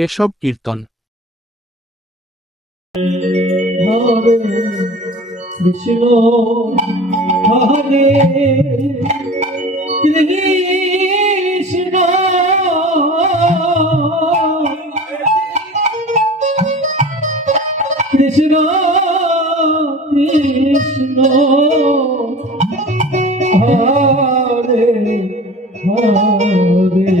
কেশব কীর্তন। Krishna Krishna Hare Hare.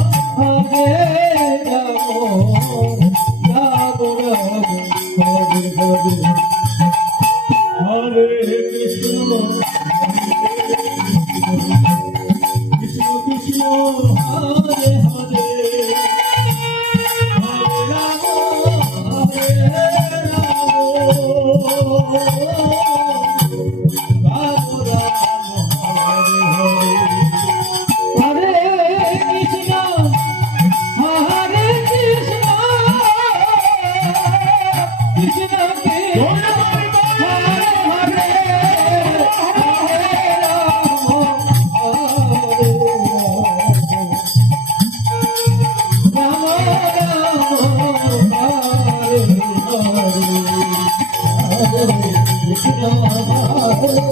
Oh,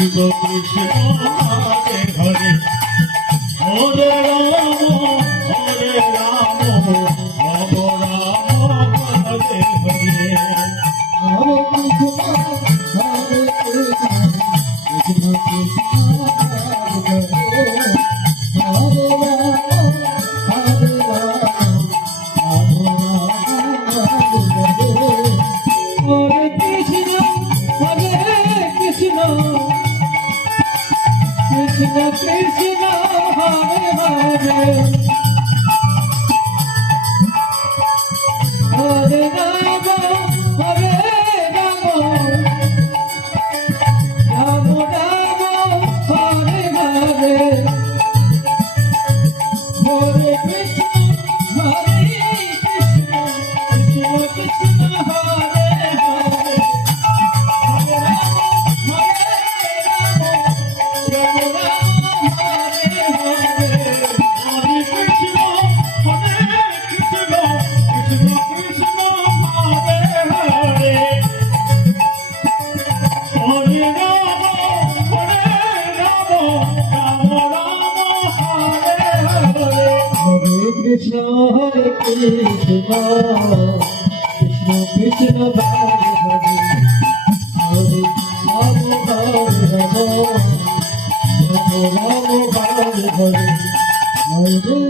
Shiva Krishna Yes. ভালো ভালো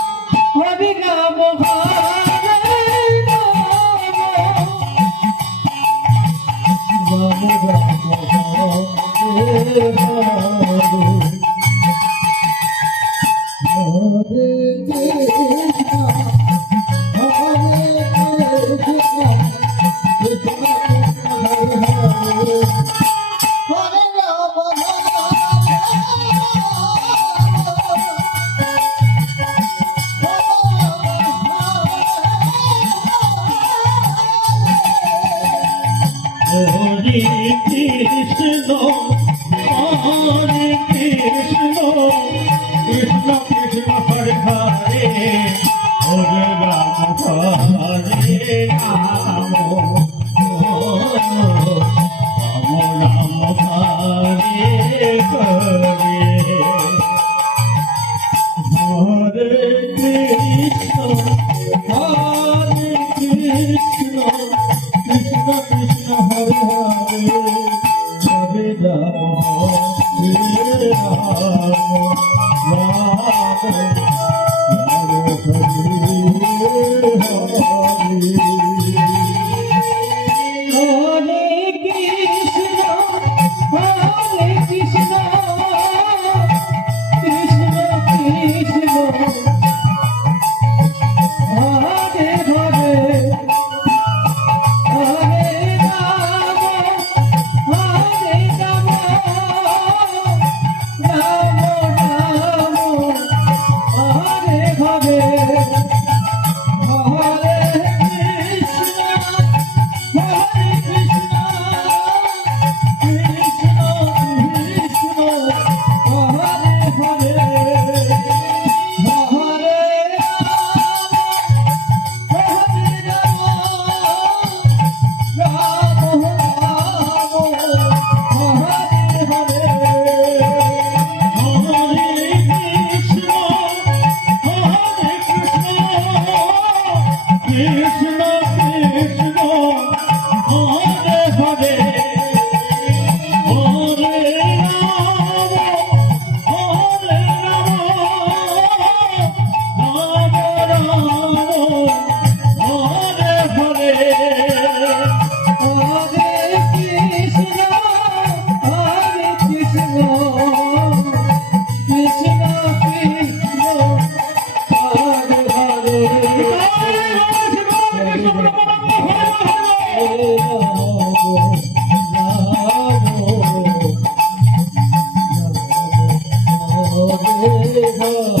Hare Oh.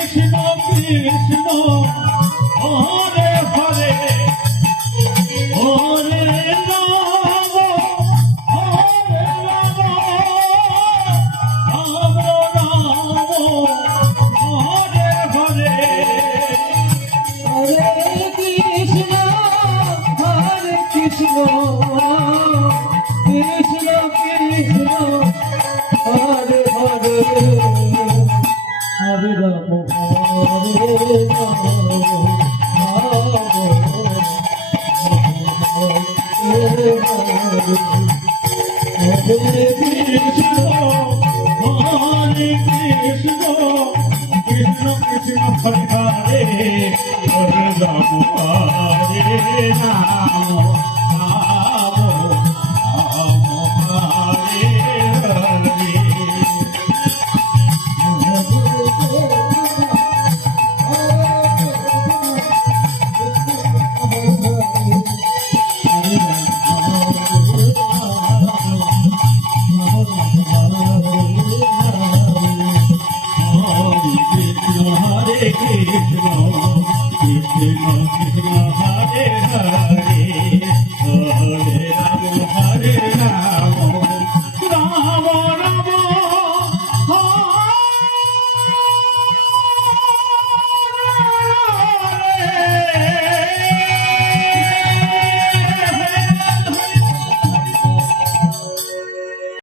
Krishna Krishna হরে রাম